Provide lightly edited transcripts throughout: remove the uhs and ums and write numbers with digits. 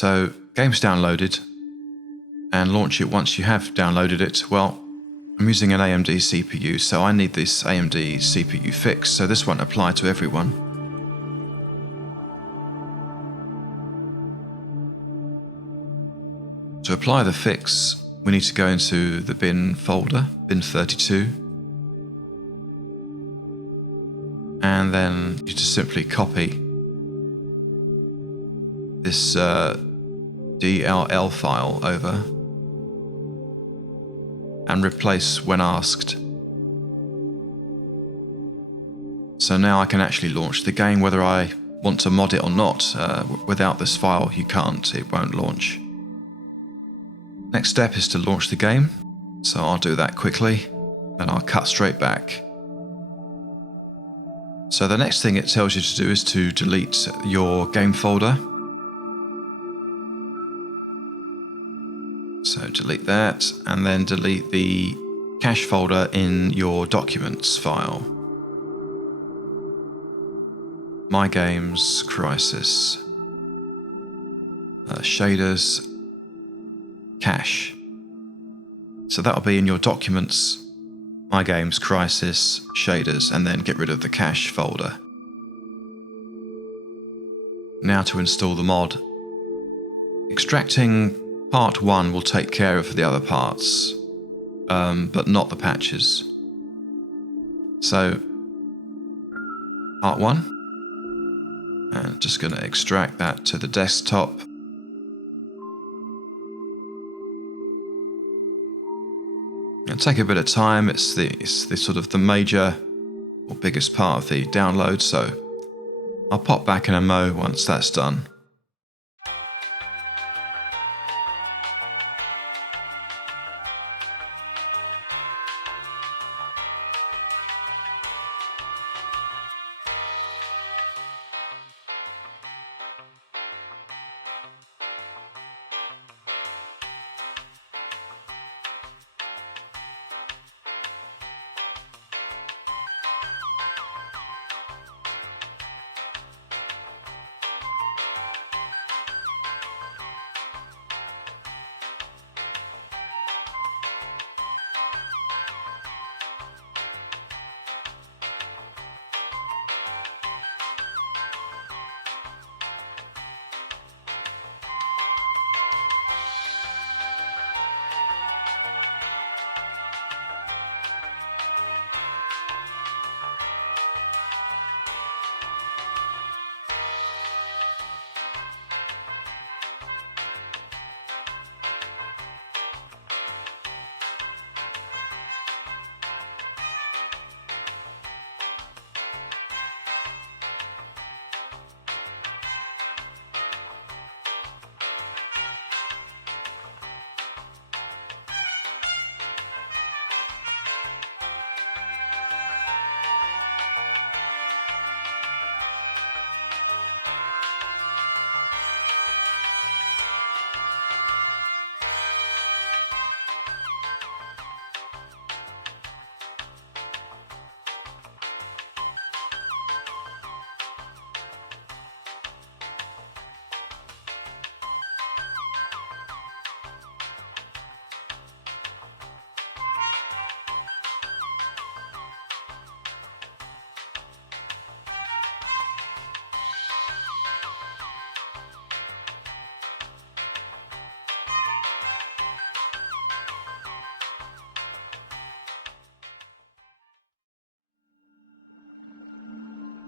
So game's downloaded, and launch it once you have downloaded it. Well, I'm using an AMD CPU, so I need this AMD CPU fix, so this won't apply to everyone. To apply the fix, we need to go into the bin folder, bin 32, and then you just simply copy this DLL file over and replace when asked. So now I can actually launch the game whether I want to mod it or not. Without this file you can't, it won't launch. Next step is to launch the game, so I'll do that quickly, then I'll cut straight back. So the next thing it tells you to do is to delete your game folder. So delete that, and then delete the cache folder in your documents file. My games, Crysis, shaders, cache. So that'll be in your documents, My Games, Crysis, shaders, and then get rid of the cache folder. Now to install the mod. Extracting part 1 will take care of the other parts, but not the patches. So, part 1, and just going to extract that to the desktop. It'll take a bit of time. It's the sort of the major or biggest part of the download, so I'll pop back in a mo once that's done.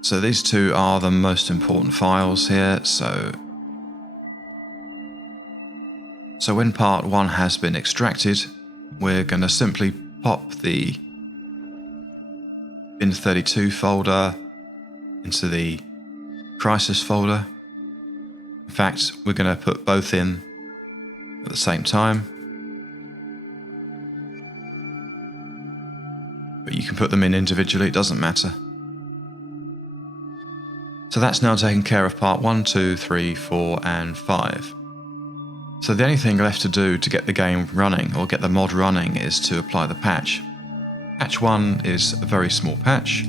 So these two are the most important files here. So when part 1 has been extracted, we're going to simply pop the bin 32 folder into the Crysis folder. In fact, we're going to put both in at the same time. But you can put them in individually, it doesn't matter. So that's now taken care of part 1, 2, 3, 4 and 5. So the only thing left to do to get the game running, or get the mod running, is to apply the patch. Patch 1 is a very small patch.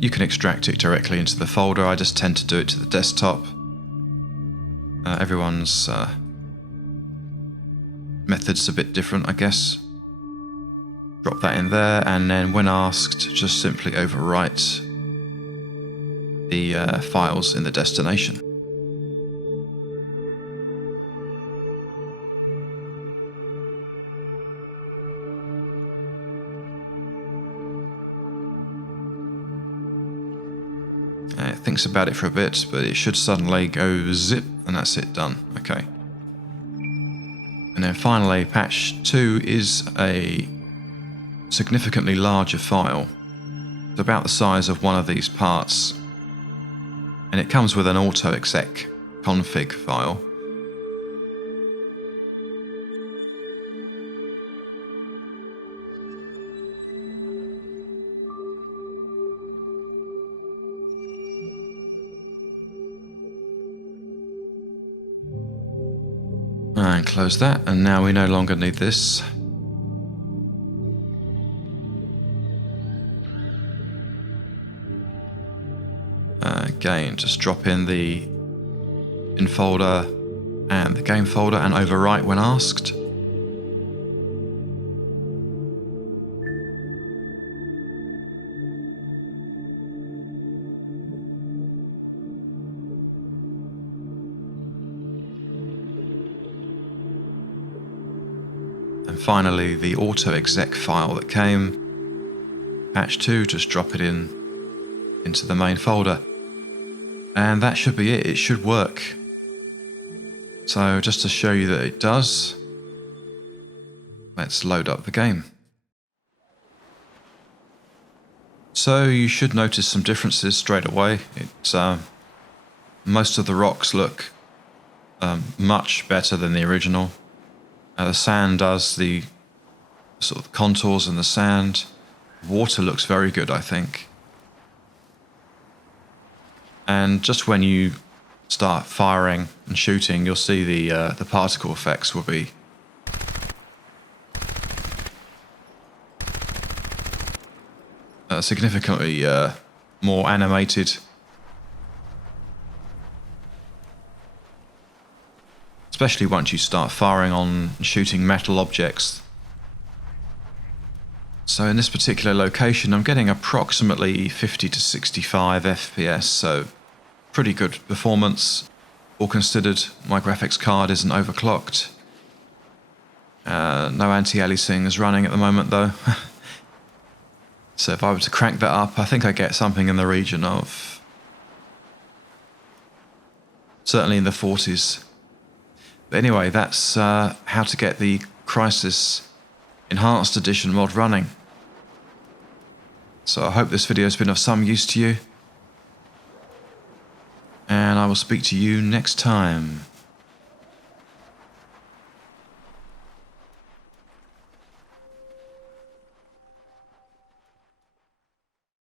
you can extract it directly into the folder. I just tend to do it to the desktop. Everyone's method's a bit different, I guess. Drop that in there, and then when asked, just simply overwrite the files in the destination. It thinks about it for a bit, but it should suddenly go zip, and that's it, done. Okay. And then finally, patch 2 is a significantly larger file. It's about the size of one of these parts, and it comes with an auto-exec config file. And close that, and now we no longer need this. Again, just drop in the in folder and the game folder and overwrite when asked. And finally, the auto-exec file that came, patch 2, just drop it into the main folder. And that should be it. It should work. So just to show you that it does, let's load up the game. So you should notice some differences straight away. It's most of the rocks look much better than the original. The sand does, the sort of contours in the sand. Water looks very good, I think. And just when you start firing and shooting, you'll see the particle effects will be significantly more animated. Especially once you start firing on shooting metal objects. So in this particular location, I'm getting approximately 50 to 65 FPS, so pretty good performance, all considered. My graphics card isn't overclocked. No anti-aliasing is running at the moment though. So if I were to crank that up, I think I get something in the region of certainly in the 40s. But anyway, that's how to get the Crysis Enhanced Edition mod running. So I hope this video has been of some use to you, and I will speak to you next time.